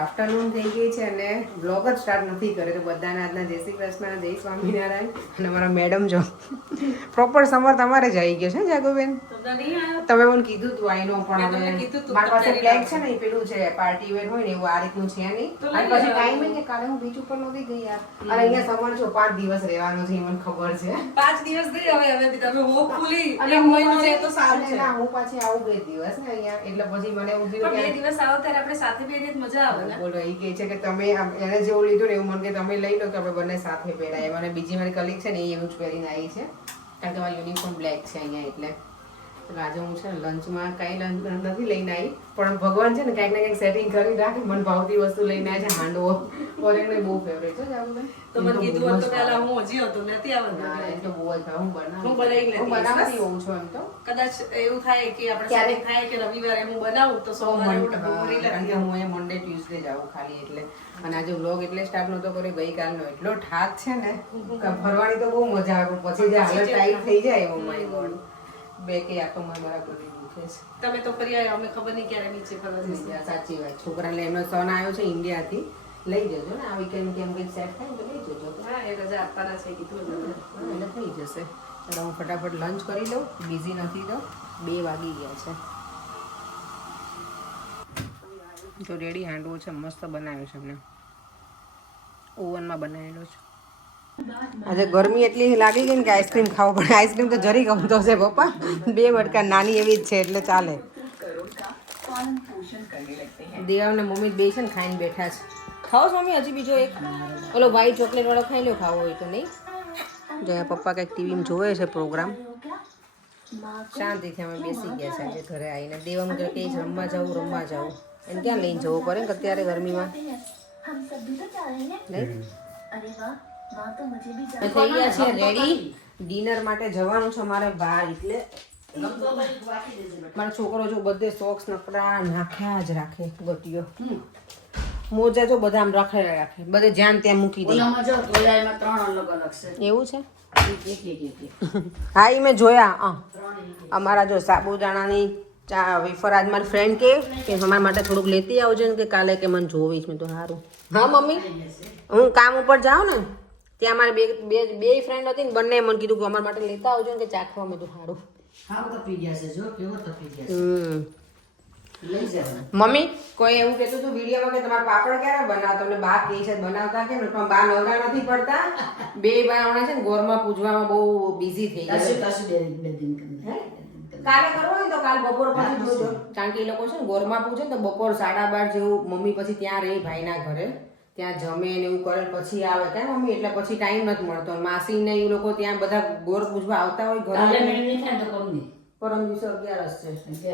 Afternoon થઈ ગઈ છે અને બ્લોગ જ સ્ટાર્ટ નથી કર્યો. તો બધાને આજના જય શ્રી કૃષ્ણ, જય સ્વામિનારાયણ. અને અમારા મેડમ જો પ્રોપર સમર તમારે જ આવી ગયો છે જાગુબેન. તમે મને કીધું તું આઈનો પણ હવે મારી પાસે બ્લેક છે ને એ પેલું છે પાર્ટી વેર હોય ને એવું આ રીતનું છે નહીં. અને પછી ટાઈમ કે કાલે હું બીચ ઉપર નહોતી ગઈ યાર. અને અહીંયા સમર છો 5 દિવસ રહેવાનું છે મને ખબર છે. 5 દિવસ નહીં હવે તમે હોપફુલી એક મહિનો રહે તો સારું છે. ના હું પાછી આવું 2 દિવસ ને અહીંયા એટલે પછી મને એવું થયું પણ કે 2 દિવસ આવો ત્યારે આપણે સાથે બેસીને જ મજા આવે ને. બોલો એ કહે છે કે તમે એને જેવું લીધું ને એવું મને કે તમે લઈ લો તો આપણે બંને સાથે પહેરાય. મને બીજી મારી કલીગ છે ને એ એવું જ પહેરીને આવી છે કારણ કે મારી યુનિફોર્મ બ્લેક છે અહીંયા એટલે. આજે હું છે ને લંચમાં કાંઈ લંચ નથી લઈને આવી પણ ભગવાન છે ને કાંઈક ને કંઈક સેટિંગ કરી રાખે. મને ભાવતી વસ્તુ લઈને આવે છે હાંડવો ઓરેને બહુ ફેવરેટ છે જાગુબેન. તો મને કીધું હોત તો પહેલા હું હજી હતો નથી આવવાનું. એટલે બહુ જ ભાવ હું હું બનાવતી હોઉં છું એમ તો. કદાચ એવું થાય કે આપણે સેટિંગ થાય કે રવિવારે હું બનાવું તો સોમવારે હું ડબ્બો ભરી કારણ કે હું અહીંયા મંડે ટ્યુઝડે જાઉં ખાલી એટલે. અને આજે વ્લોગ એટલે સ્ટાર્ટ નહોતો કર્યો ગઈકાલનો. એટલો ઠાક છે ને ફરવાની તો બહુ મજા આવે પછી જે હાલત ટાઈટ થઈ જાય ઓ માય ગોડ. બે કે આખો મારા બધી દુખે છે. તમે તો ફરી આવ્યા અમે ખબર નહીં ક્યારે નીચે ફરવા જઈશું. સાચી વાત. છોકરાને એમનો સન આવ્યો છે ઇન્ડિયાથી લઈ જજો ને આ વીકેન્ડ કેમ કંઈક સેટ થાય તો લઈ જજો. હા એ રજા આપવાના છે કીધું એટલે થઈ જશે. ચાલો હું ફટાફટ લંચ કરી લઉં. બિઝી નથી તો 2 વાગી ગયા છે. તો રેડી હાંડવો છે મસ્ત બનાવ્યો છે એમને ઓવનમાં બનાવેલો છે. આજે ગરમી એટલી લાગી ગઈ ને કે આઈસ્ક્રીમ ખાવો પડે. આઈસ્ક્રીમ તો જરી ગમતો છે પપ્પા. 2 વડકા નાની એવી જ છે એટલે ચાલે. દેવ ને મમ્મી બે છે ને ખાઈને બેઠા છે. ખાઓ છો મમ્મી હજી બીજો એક ઓલો વ્હાઈટ ચોકલેટ વાળો ખાઈ લો ખાવો હોય તો. નહીં જો પપ્પા કંઈક ટીવીમાં જોવે છે પ્રોગ્રામ. શાંતિથી અમે બેસી ગયા છે આજે ઘરે આવીને. દેવમ તો કે રમવા જાઉં એને ક્યાં લઈને જવું પડે ને અત્યારે ગરમીમાં. નહીં થઈ ગયા છે રેડી. ડિનર માટે જવાનું છે અમારે બહાર એટલે મારો છોકરો જો બધે સોક્સ નકરા નાખ્યા જ રાખે. ગોટીઓ મોજા જો બધા આમ રખેલા રાખે બધે જ્યાં ત્યાં મૂકી દે. એવું છે હા એ મેં જોયા. અમારા જો સાબુદાણાની ચા વેફર આજ મારી ફ્રેન્ડ કે અમારા માટે થોડુંક લેતી આવજો ને કે કાલે કે મને જોવીશ. મેં તો સારું. હા મમ્મી હું કામ ઉપર જાઉં ને ત્યાં મારે બે ફ્રેન્ડ હતી ને બંને મને કીધું કે અમારા માટે લેતા આવજો ને કે ચાખવા. મેં તો સારું. મમ્મી કોઈ એવું કહેતું હતું વિડીયોમાં કે તમારા પાપડ ક્યારે બનાવો. તમને બા કહે છે બનાવતા કેમ પણ બા નવરા નથી પડતા. 2 બા હમણાં છે ને ગોરમાં પૂજવામાં બહુ બિઝી થઈ ગયા. કાલે કરવો હોય તો કાલ બપોર પછી જોજો કારણ કે એ લોકો છે ને ગોરમાં પૂછે તો બપોર 12:30 જેવું મમ્મી પછી ત્યાં રહી ભાઈના ઘરે. ત્યાં જમે ને એવું કરે પછી આવે કેમ મમ્મી એટલે પછી ટાઈમ નથી મળતો. માસી ને એ લોકો ત્યાં બધા ગોર પૂજવા આવતા હોય ઘરે. પરમ દિવસે 11 છે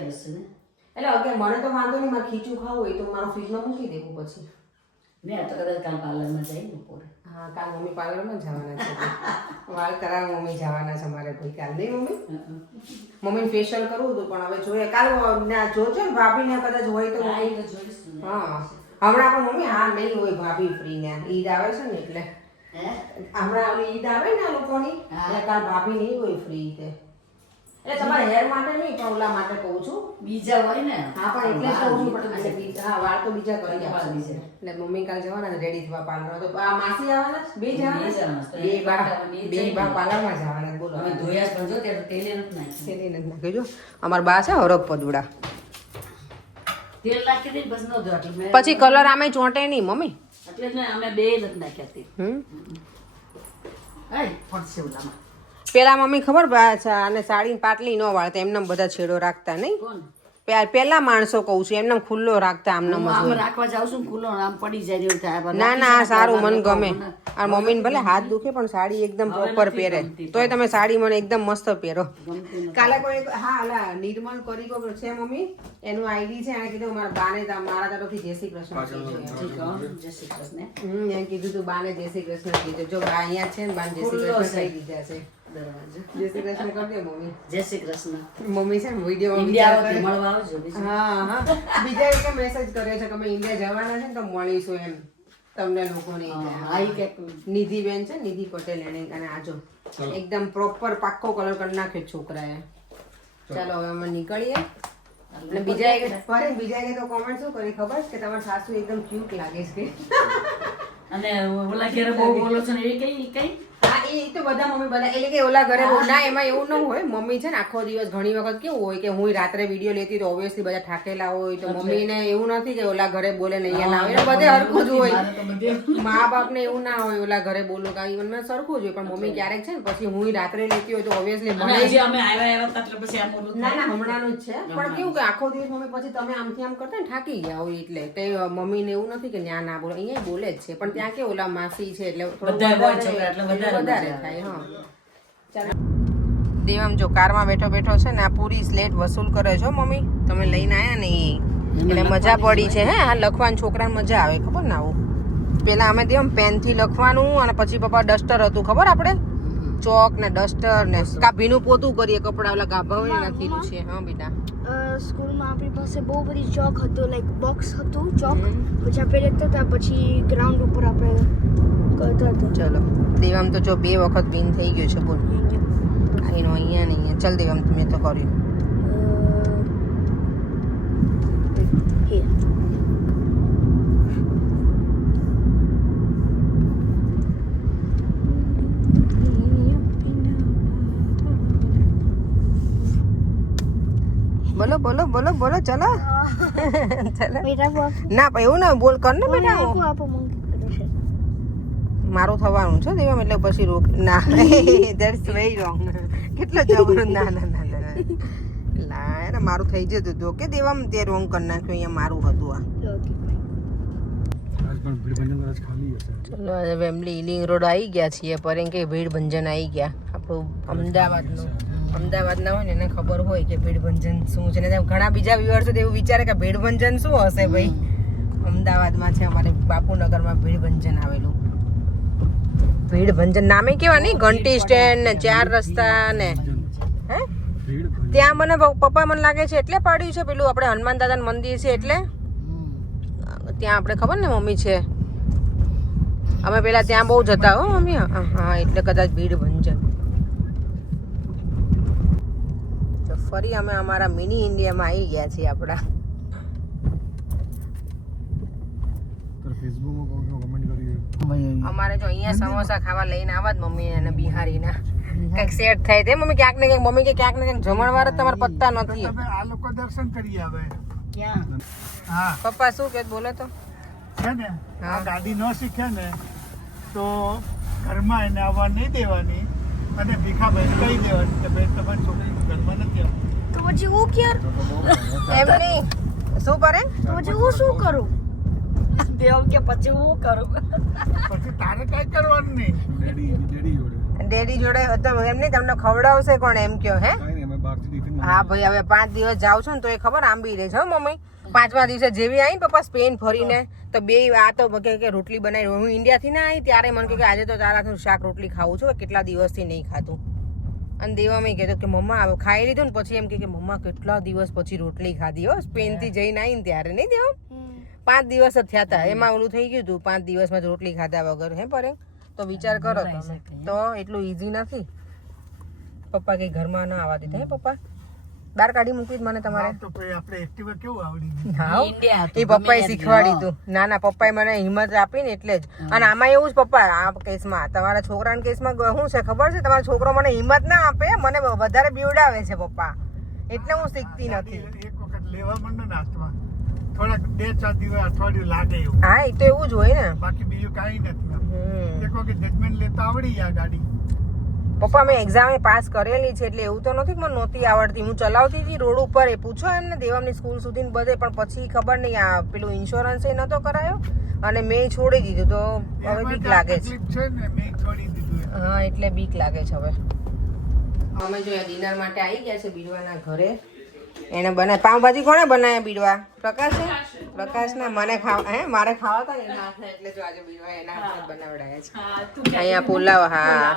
એટલે 11 મને તો વાંધો નહીં. મારે ખીચું ખાવું હોય તો મારું ફ્રીજમાં મૂકી દેવું પછી. હા કાલ મમ્મી પાર્લરમાં જવાના છે. વાળ કરાવવા મમ્મી જવાના છે અમારે ભાઈ કાલ. નહીં મમ્મી મમ્મીને ફેશિયલ કરવું હતું પણ હવે જોઈએ કાલ જોજો ને ભાભીને કદાચ હોય તો. હા હમણાં પણ મમ્મી હા નહીં હોય ભાભી ફ્રી ને ઈદ આવે છે ને એટલે હમણાં ઓલી ઈદ આવે ને આ લોકોની એટલે કાલ ભાભી નહીં હોય ફ્રી. એટલે તમારે હેર માટે નહીં પણ ઓલા માટે કહું છું. બીજા હોય ને હા પણ એટલે જ કહું છું. હા વાળ તો બીજા કરી આપશે એટલે મમ્મી કાલ જવાના રેડી થવા પાર્લર. તો આ માસી આવવાના બે જવાના બે બા પાર્લરમાં જવાના. બોલો અમે ધોયા પણ જો ત્યારે તેલે નથી નાખ્યું. જો અમારા બા છે હરપ પદુડા. તેલ નાખી દે બસ ન ધો એટલે પછી કલર આમે ચોંટે નહીં મમ્મી એટલે જ અમે બે નથી નાખ્યા તે. એ પડશે ઓલામાં. પેલા મમ્મી ખબર અને સાડી પાટલી ન વાળતા એમને બધા છેડો રાખતા. નહીં પેલા માણસો કહું છું એમને ખુલ્લો રાખતા. આમને રાખવા જાવ છું ખુલ્લો આમ પડી જાય એવું થાય. ના ના સારું મને ગમે. આ મમ્મીને ભલે હાથ દુખે પણ સાડી એકદમ પ્રોપર પહેરે. તોય તમે સાડી મને એકદમ મસ્ત પહેરો. કાલે કોઈ હા અલા નિર્મલ કરી કો છે મમ્મી એનું આઈડી છે. એને કીધું મારા બાને મારા તરફથી જય શ્રી કૃષ્ણ. જય શ્રી કૃષ્ણ એમ કીધું તું બાને જય શ્રી કૃષ્ણ કીધું. જો બા અહીંયા છે ને બાને જય શ્રી કૃષ્ણ કહી દીધા છે. જય શ્રી કૃષ્ણ કરી દે મમ્મી. જય શ્રી કૃષ્ણ. મમ્મી છે ને વિડીયો મળવા આવજો. હા હા બીજા એક મેસેજ કર્યો છે કે અમે ઇન્ડિયા જવાના છે ને તો મળીશું એમ તમને લોકોને. નિધિબેન છે નિધિ પટેલ એને અને આજો એકદમ પ્રોપર પાક્કો કલર કરી નાખ્યો છોકરાએ. ચાલો હવે અમે નીકળીએ. અને બીજા એક તો કોમેન્ટ શું કરી ખબર છે કે તમારી સાસુ એકદમ ક્યુટ લાગે છે અને ઓલા ઘરે બહુ બોલો છો ને એ કઈ હા એ તો બધા મમ્મી બધા એટલે કે ઓલા ઘરે ના એમાં એવું ન હોય મમ્મી છે ને આખો દિવસ ઘણી વખત કેવું હોય કે હું રાત્રે વિડીયો લેતી તો ઓબ્વિયસલી બધા થાકેલા હોય તો મમ્મીને એવું નથી કે ઓલા ઘરે બોલે ને અહીંયા ના હોય બધે હરખું જ હોય મા બાપ ને એવું ના હોય ઓલા ઘરે બોલું કાંઈ ઇવન મેં સરખું જ હોય પણ મમ્મી ક્યારેક છે ને પછી હું રાત્રે લેતી હોય તો ઓબ્વિયસલી અમે આવ્યા એટલે પછી આમ બોલું ના હમણાંનું જ છે પણ કેવું કે આખો દિવસ મમ્મી પછી તમે આમથી આમ કરતા ને થાકી ગયા હોય એટલે તે મમ્મીને એવું નથી કે ત્યાં ના બોલે અહીંયા બોલે જ છે પણ ત્યાં કે ઓલા માસી છે એટલે વધારે થાય હા દેવામ જો કારમાં બેઠો છે ને આ પૂરી સ્લેટ વસૂલ કરે છો મમ્મી તમે લઈને આયા ને એટલે મજા પડી છે હે આ લખવાનું છોકરાને મજા આવે ખબર ને આવું પેલા અમે દેવામ પેન થી લખવાનું અને પછી પપ્પા ડસ્ટર હતું ખબર આપણે ચોક ને ડસ્ટર ને કા ભીનું પોતું કરીએ કપડા ઓલા ગાભા નથી છે હા બેટા સ્કૂલમાં આપણી પાસે બહુ બધી ચોક હતો લાઈક બોક્સ હતું ચોક પછી આપણે લેતા હતા પછી ગ્રાઉન્ડ ઉપર આપણે કરતા હતા ચલો દેવામ તો જો 2 વખત બીન થઈ ગયો છે બોલ આઈનો અહીંયા નહીં ચાલ દેવામ મેં તો કર્યું બોલો બોલો બોલો બોલો ચલો ચલો ના પણ એવું ના બોલ કર ને બેટા મારું થવાનું છે દેવામ એટલે પછી રોક ના ધેટ્સ વેરી રોંગ કેટલો જબરો ના ના ના ના લા ને મારું થઈ જતું તો કે દેવામ તે રોંગ કરી નાખ્યું અહીંયા મારું હતું આ ચલો હવે વેમ્બલી હિલિંગ રોડ આવી ગયા છીએ પર કે ભીડ ભંજન આવી ગયા આપણું અમદાવાદના હોય ને એને ખબર હોય કે ભીડ ભંજન શું છે ને ઘણા બીજા વ્યુઅર્સ એવું વિચારે કે ભીડ ભંજન શું હશે ભાઈ અમદાવાદમાં છે અમારે બાપુનગરમાં ભીડ ભંજન આવેલું ભીડ ભંજન નામે કેવા નહીં ઘંટી સ્ટેન્ડ ને 4 રસ્તા ને હે ત્યાં મને પપ્પા મને લાગે છે એટલે પાડ્યું છે પેલું આપણે હનુમાન દાદાનું મંદિર છે એટલે ત્યાં આપણે ખબર ને મમ્મી છે અમે પેલા ત્યાં બહુ જતા હો મમ્મી હા એટલે કદાચ ભીડ ભંજન તો ફરી અમે અમારા મિની ઇન્ડિયામાં આવી ગયા છીએ આપણા અમારે જો અહીંયા સમોસા ખાવા લઈને આવા જ મમ્મી અને બિહારીના કઈક સેટ થાય તે મમ્મી ક્યાંક ને ક્યાંક મમ્મી કે ક્યાંક ને ક્યાંક જમણવાર જ તમારે પત્તા નથી આ લોકો દર્શન કરી આવે ક્યાં હા પપ્પા શું કે બોલે તો છે ને આ ગાડી ન શીખે ને તો ઘરમાં એને આવવા નહીં દેવાની અને ભીખાભાઈ કહી દેવાની કે ભાઈ તમારી છોકરી ઘરમાં નથી આવતી તો પછી હું ક્યાં એમની શું કરે તો પછી હું શું કરું દેવ કે પછી હું કરું પછી તારે કઈ કરવાનું નહીં ડેડી જોડે તો એમને તમને ખવડાવશે કોણ એમ કયો હે હા ભાઈ હવે 5 દિવસ જાવ છું ને તો એ ખબર આંબી રહે છે મમ્મી 5મા દિવસે જેવી આવી પપ્પા સ્પેન ફરીને તો બે આ તો કે રોટલી બનાવી હું ઇન્ડિયાથી ના આવી ત્યારે મને કે આજે તો તારાથી શાક રોટલી ખાવું છું કેટલા દિવસથી નહીં ખાતું અને દેવામાં કહેતો કે મમ્મા હવે ખાઈ લીધું ને પછી એમ કે મમ્મા કેટલા દિવસ પછી રોટલી ખાધી હો સ્પેનથી જઈને આવીને ત્યારે નહીં દેવા 5 દિવસ જ થયા હતા એમાં ઓલું થઈ ગયું હતું 5 દિવસમાં જ રોટલી ખાધા વગર હે પરે તો વિચાર કરો તમે તો એટલું ઈઝી નથી પપ્પા કે ઘરમાં ના આવવા દીધા હે પપ્પા બહાર કાઢી મૂકી મને તમારે તો પછી આપણે એક્ટિવા કેવું આવડી હા એ પપ્પાએ શીખવાડી હતું ના ના પપ્પાએ મને હિંમત આપી ને એટલે જ અને આમાં એવું જ પપ્પા આ કેસમાં તમારા છોકરાના કેસમાં શું છે ખબર છે તમારો છોકરો મને હિંમત ના આપે મને વધારે બીવડાવે છે પપ્પા એટલે હું શીખતી નથી એક વખત લેવા માંડો ને હાથમાં થોડાક 2-4 દિવસ અઠવાડિયું લાગે એવું હા એ તો એવું જ હોય ને બાકી બીજું કાંઈ નથી એક વખત જજમેન્ટ લેતા આવડી જાય ગાડી પપ્પા મેં એક્ઝામ પાસ કરેલી છે એટલે એવું તો નથી કે મને નહોતી આવડતી હું ચલાવતી હતી રોડ ઉપર એ પૂછો એમને દેવામની સ્કૂલ સુધી બધે પણ પછી ખબર નહીં આ પેલું ઇન્સ્યોરન્સ એ નતો કરાયો અને મેં છોડી દીધું તો હવે બીક લાગે છે છે ને મેં છોડી દીધું હા એટલે બીક લાગે છે હવે અમે જો ડિનર માટે આવી ગયા છે બીડવાના ઘરે એને બનાવી પાવભાજી કોણે બનાવ્યા બીડવા પ્રકાશે પ્રકાશ ના મને ખાવા હે મારે ખાવા હતા ને એના હાથે એટલે જો આજે બીડવા એના હાથે બનાવડાયા છે અહીંયા પુલાવ હા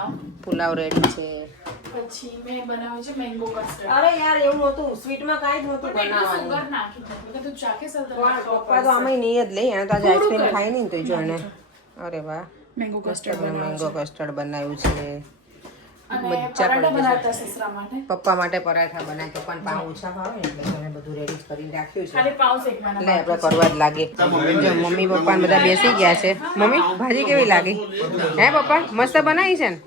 પુલાવ રેડી છે પછી મેં બનાવ્યું છે મેંગો કસ્ટર્ડ અરે યાર એવું નહોતું સ્વીટમાં કાંઈ જ નહોતું બનાવવાનું સુગર નાખી દીધું તું ચાખે સર પપ્પા તો અમે નહીં જ લઈ એને તો આજે આઈસ્ક્રીમ ખાઈ નહીં તો જો એને અરે વાહ મેંગો કસ્ટર્ડ મેંગો કસ્ટર્ડ બનાવ્યું છે અને મજા પરાઠા પડી બનાવતા સસરા માટે. પપ્પા માટે પરાઠા બનાય પપ્પાને પાઉં ઓછા ભાવે ને એટલે મેં બધું રેડી જ કરીને રાખ્યું છે ખાલી પાઉં શેકવાના એટલે આપણે કરવા જ લાગે જો મમ્મી પપ્પા બધા બેસી ગયા છે મમ્મી ભાજી કેવી લાગી હે પપ્પા મસ્ત બનાવી છે ને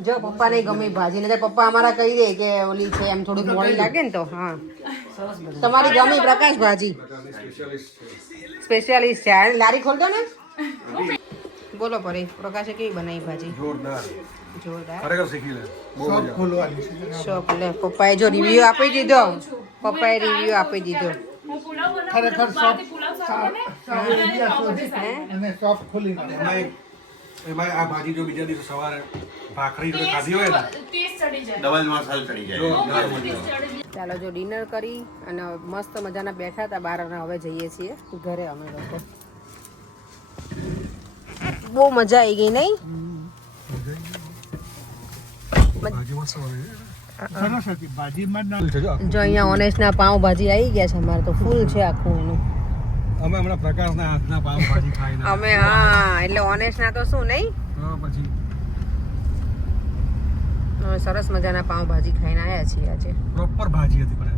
જો પપ્પા નહીં ગમી ભાજી ને પપ્પા અમારા કહી દે કે ઓલી છે એમ થોડીક મોડી લાગે ને તો હા તમારી ગમી પ્રકાશ ભાજી સ્પેશિયાલિસ્ટ છે આ લારી ખોલતો ને બોલો પરી પ્રકાશે કેવી બનાવી ભાજી જોરદાર જોરદાર ખરેખર શીખી લે બહુ શોપ મજા ખોલવાની છે શોપ લે પપ્પાએ જો રિવ્યુ આપી દીધો પપ્પાએ રિવ્યુ આપી દીધો હું પુલાવ બનાવું ખરેખર બહારથી પુલાવ સાથે બને સાવ અને ઇન્ડિયા પાઉંભાજી શોધી સાથે. અને શોપ ખોલી નાખે. એમાં આ ભાજી જો બીજા દિવસે સવારે ભાખરી જોડે ખાધી હોય ને ટેસ્ટ ચડી જાય. ડબલ મસાલ ચડી જાય જોરદાર ટેસ્ટ મજા ચડી જાય. ચાલો જો ડિનર કરી અને મસ્ત મજાના બેઠા હતા બહાર અને હવે જઈએ છીએ ઘરે અમે લોકો બહુ મજા આવી ગઈ નહીં ભાજી મસ્ત બની સરસ હતી ભાજીમાં ના છે જો જો અહીંયા ઓનેસ્ટના પાઉં ભાજી આવી ગયા છે અમારે તો ફૂલ છે આખું એનું અમે હમણાં પ્રકાશના હાથના પાવ ભાજી ખાઈને અમે હા એટલે ઓનેસ્ટના તો શું નહીં પછી અમે સરસ મજાના પાઉં ભાજી ખાઈને આવ્યા છીએ આજે પ્રોપર ભાજી હતી પણ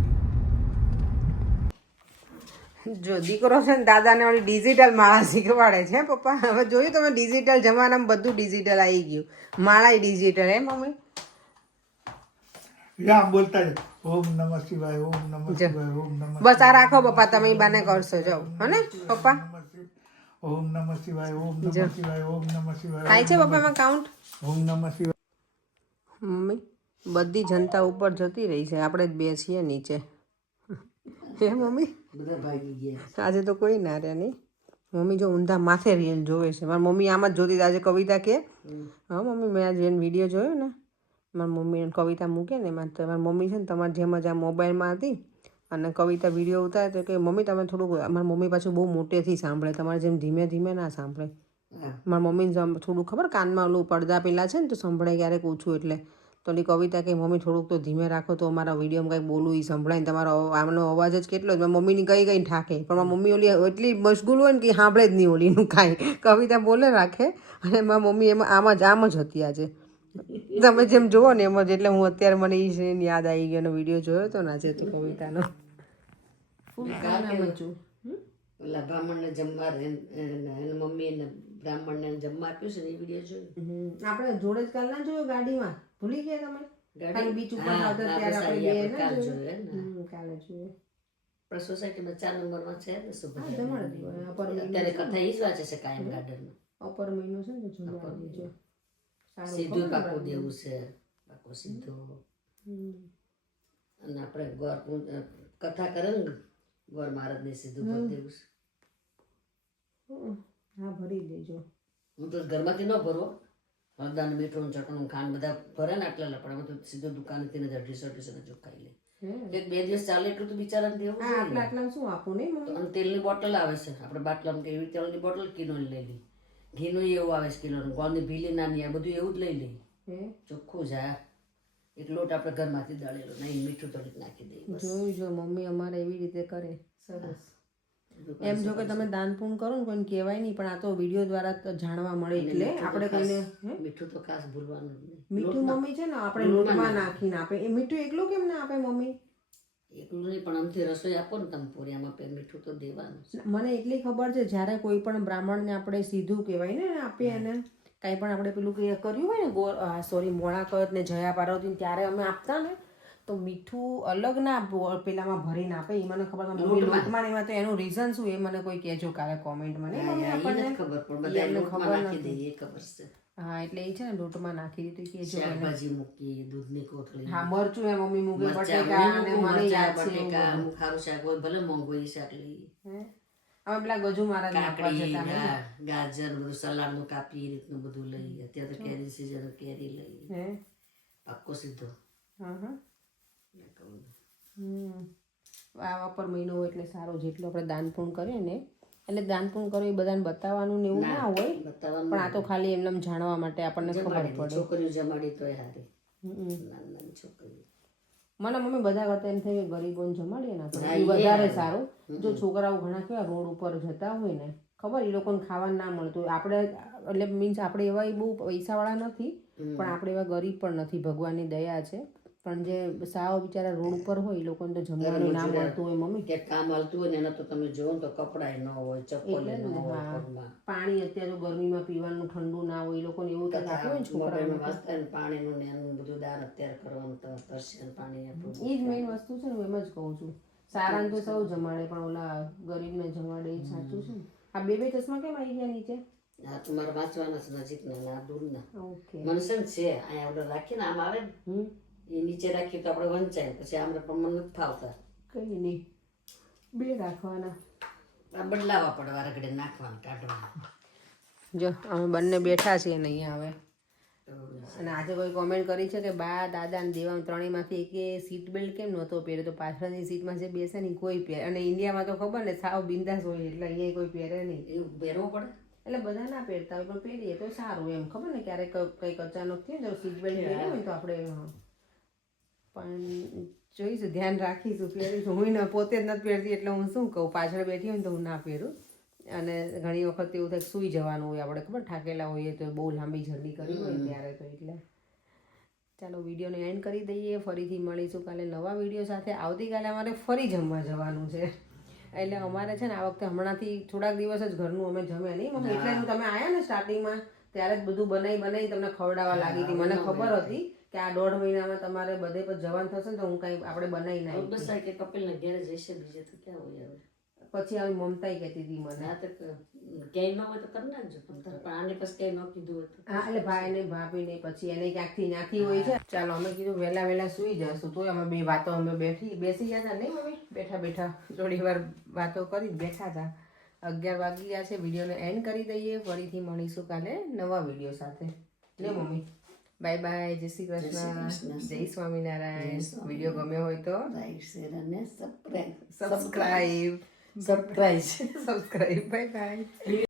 જો દીકરો છે ને દાદાને ઓલી ડિજિટલ માળા શીખવાડે છે પપ્પા હવે જોયું તમે ડિજિટલ જમાનામાં બધું ડિજિટલ આવી ગયું માળા ડિજિટલ હે મમ્મી યા બોલતા જ ઓમ નમઃ શિવાય ઓમ નમઃ શિવાય ઓમ નમઃ બસ આ રાખો પપ્પા તમે ઈ બાને કરશો જાઓ હને પપ્પા ઓમ નમઃ શિવાય ઓમ નમઃ શિવાય ઓમ નમઃ શિવાય થાય છે પપ્પા એમાં કાઉન્ટ ઓમ નમઃ શિવાય મમ્મી બધી જનતા ઉપર જતી રહી છે આપણે જ બે છીએ નીચે હે મમ્મી આજે તો કોઈ ના રહ્યા નહીં મમ્મી જો ઊંધા માથે રીલ જોવે છે મારી મમ્મી આમ જ જોતી હતી. આજે કવિતા કે હા મમ્મી મેં આજે એનો વિડીયો જોયો ને મારી મમ્મી એને કવિતા મૂકે ને એમાં તો મારી મમ્મી છે ને તમારી જેમ જ આ મોબાઈલમાં હતી અને કવિતા વિડીયો ઉતારે તો કે મમ્મી તમે થોડુંક મારી મમ્મી પાછું બહુ મોટેથી સાંભળે તમારે જેમ ધીમે ધીમે ના સાંભળે મારી મમ્મીને થોડું ખબર કાનમાં ઓલું પડદા પેલા છે ને તો સંભળાય ક્યારેક ઓછું એટલે તો ઓલી કવિતા કે મમ્મી થોડુંક તો ધીમે રાખો તો અમારા વિડીયોમાં કંઈક બોલું એ સંભળાય ને તમારો આમનો અવાજ જ કેટલો જ મારી મમ્મીની કઈ ઠાકે પણ મારી મમ્મી ઓલી એટલી મશગુલ હોય ને કે સાંભળે જ નહીં ઓલીનું કાંઈ કવિતા બોલે રાખે અને મારી મમ્મી એમાં આમ જ હતી આજે તમે જેમ જુઓ ને એમ જ એટલે હું અત્યારે મને એ સીન યાદ આવી ગયો વિડીયો જોયો હતો ને આજે તો કવિતાનો ફૂલ કામ છું ઓલા બ્રાહ્મણને જમવા એની મમ્મી એને બ્રાહ્મણને જમવા આપ્યું છે ને એ વિડીયો જોયો આપણે જોડે જ કાલ ના જોયો ગાડીમાં ભૂલી ગયા તમે ખાલી બીચ ઉપર આવતા ત્યારે આપણે બે ના જોયું કાલે જોયું આપણા સોસાયટીમાં 4 નંબરમાં છે ને સુભા જમણ અત્યારે કથા ઈ જ વાંચે છે કાયમ ગાર્ડનમાં અપર મહિનો છે ને જોવા દેજો સીધું પાકું દેવું છે પાકું સીધું અને આપણે ગોર કથા કરે ને ગોર મહારાજને સીધું ભરી દેવું છે હા ભરી દેજો હું તો ઘરમાંથી ન ભરવો હળદાનું મીઠું ચટણું ખાંડ બધા ભરે ને આટલા પણ તો સીધું દુકાનેથી ને 250 જો ખાઈ લે 2 દિવસ ચાલે એટલું તો બિચારાને દેવું હા આટલા આટલા શું આપું નહીં મમ્મી અને તેલની બોટલ આવે છે આપણે બાટલામાં કે એવી તેલની બોટલ કિલોની લઈ લી ઘીનું એવું આવે છે કિલોનું ગોળની ભીલી નાની આ બધું એવું જ લઈ લે ચોખ્ખું જ આ એક લોટ આપણે ઘરમાંથી દળેલો નહીં મીઠું થોડીક નાખી દઈએ જોયું જો મમ્મી અમારે એવી રીતે કરે સરસ એમ જો કે તમે દાન પૂન કરો ને કોઈને કહેવાય નહીં પણ આ તો વિડીયો દ્વારા તો જાણવા મળે એટલે આપણે કોઈને મીઠું તો ખાસ ભૂલવાનું જ નહીં મીઠું મમ્મી છે ને આપણે લોટમાં નાખીને આપે એ મીઠું એકલું કેમ ના આપે મમ્મી એકલું નહીં પણ આમથી રસોઈ આપો ને તમે પૂરીયામાં મીઠું તો દેવાનું મને એટલી ખબર છે જ્યારે કોઈ પણ બ્રાહ્મણને આપણે સીધું કહેવાય ને આપીએ એને કાંઈ પણ આપણે પેલું કર્યું હોય ને સોરી મોળાકત ને જયા પાર્વતી ત્યારે અમે આપતા ને તો મીઠું અલગ ના પેલામાં ભરીને આપે એ મને ખબર મમ્મી લોટમાં એમાં તો એનું રીઝન શું એ મને કોઈ કહેજો કાલે કોમેન્ટમાં ખબર પણ બધા લોટમાં નાખી દઈએ ખબર છે હા એટલે એ છે ને લોટમાં નાખી દીધું કે જો શાકભાજી મૂકી દૂધની કોથળી હા મરચું એ મમ્મી મૂકે બટેકા અને મને યાદ છે અમુક ખારું શાક હોય ભલે મોંઘું એ શાક લઈએ અમે પેલા ગજુ મહારાજ આપવા જતા કાકડી ગાજર બધું સલાડનું કાપી એ રીતનું બધું લઈએ અત્યારે તો કેરી સીઝન કેરી લઈએ પાક્કો સીધો હા હા આ અપર મહિનો હોય એટલે સારો જેટલું આપણે દાન પૂન કરીએ ને એટલે દાન પૂન કરવું એ બધાને બતાવવાનું ને એવું ના હોય પણ આ તો ખાલી એમને જાણવા માટે આપણને ખબર પડે છોકરીઓ જમાડી તોય હારી નાની નાની છોકરીઓ મને મમ્મી બધા કરતા એમ થાય કે ગરીબોને જમાડીએ ને આપણે વધારે સારું જો છોકરાઓ ઘણા કેવા રોડ ઉપર જતા હોય ને ખબર એ લોકોને ખાવાનું ના મળતું હોય આપણે એટલે મીન્સ આપણે એવા બહુ પૈસાવાળા નથી પણ આપણે એવા ગરીબ પણ નથી, ભગવાનની દયા છે. પણ જે સાવ બિચારા રોડ ઉપર હોય એ લોકોને તો જમવાનું ના મળતું હોય મમ્મી. ક્યાંક કામ હાલતું હોય ને એના તો તમે જોવો ને તો કપડાય ન હોય, ચપ્પલ ન હોય પગમાં. પાણી અત્યારે તો ગરમીમાં પીવાનું ઠંડુ ના હોય, એ લોકોને એવું કંઈક આપ્યું હોય ને છોકરાઓને. મોબાઈલમાં વાંચતા ને પાણીનું ને એનું બધું દાન અત્યારે કરવાનું, તમે તરસ્યા પાણી આપવું. એ જ મેઇન વસ્તુ છે ને, હું એમ જ કહું છું. સારાને તો સૌ જમાડે પણ ઓલા ગરીબને જમાડે એ સાચું છે ને. આ બે ચશ્મા કેમ આવી ગયા નીચે? આ તમારે વાંચવાના છે નજીકના ને આ દૂરના. ઓકે. મનસન છે અહીંયા આપણે રાખીને આમ આવે ને એ નીચે રાખીએ તો આપણે વંચાય, પછી આમને પણ મને નથી ફાવતા. કઈ નહીં, બે રાખવાના. આ બદલાવા પડે વારે ઘડીએ નાખવાના, કાઢવાના. જો અમે બંને બેઠા છીએ ને અહીંયા હવે. અને આજે કોઈ કોમેન્ટ કરી છે કે બા દાદા ને દેવા ત્રણેયમાંથી એકે સીટ બેલ્ટ કેમ નહોતો પહેરે, તો પાછળની સીટમાં જે બેસે ને કોઈ પહેરે. અને ઇન્ડિયામાં તો ખબર ને સાવ બિંદાસ હોય એટલે અહીંયા કોઈ પહેરે નહીં. એવું પહેરવું પડે એટલે બધા ના પહેરતા હોય પણ પહેરીએ તો સારું એમ. ખબર ને ક્યારેક કંઈક અચાનક થયું ને સીટ બેલ્ટ પહેરી હોય તો આપણે પણ જોઈશું, ધ્યાન રાખીશું, પહેરીશું. હું પોતે જ નથી પહેરતી એટલે હું શું કહું, પાછળ બેઠી હોય ને તો હું ના પહેરું. અને ઘણી વખત એવું થાય સૂઈ જવાનું હોય, આપણે ખબર થાકેલા હોઈએ તો બહુ લાંબી જર્ની કરી હોય ત્યારે તો. એટલે ચાલો વિડીયોને એન્ડ કરી દઈએ. ફરીથી મળીશું કાલે નવા વિડીયો સાથે. આવતીકાલે અમારે ફરી જમવા જવાનું છે એટલે અમારે છે ને આ વખતે હમણાંથી થોડાક દિવસ જ ઘરનું અમે જમ્યા નહીં મમ્મી. એટલે હું તમે આવ્યા ને સ્ટાર્ટિંગમાં ત્યારે જ બધું બનાવી તમને ખવડાવવા લાગી હતી. મને ખબર હતી કે આ 1.5 મહિનામાં તમારે બધે પર જવાનું થશે ને તો હું કંઈ આપણે બનાવી નાખી. બસ આ કે કપિલને ઘેર જઈશે, બીજે તો ક્યાં હોય હવે. પછી આવી મમતાઈ કહેતી હતી મને. ના તો ક્યાંય ન હોય તો કરી નાખજો, પણ આને પછી ક્યાંય ન કીધું હોય તો. હા એટલે ભાઈ ને ભાભી ને પછી એને ક્યાંકથી ત્યાંથી હોય છે. ચાલો અમે કીધું વહેલા સુઈ જશું, તોય અમે બે વાતો અમે બેસી ગયા હતા નહીં મમ્મી, બેઠા થોડી વાર વાતો કરી બેઠા હતા. 11 વાગી ગયા છે. વિડીયોને એન્ડ કરી દઈએ. ફરીથી મળીશું કાલે નવા વિડીયો સાથે. ને મમ્મી બાય બાય. જય શ્રી કૃષ્ણ, જય સ્વામિનારાયણ. વિડીયો ગમ્યો હોય તો લાઈક, શેર અને સબસ્ક્રાઇબ. સરપ્રાઈઝ. Bye bye.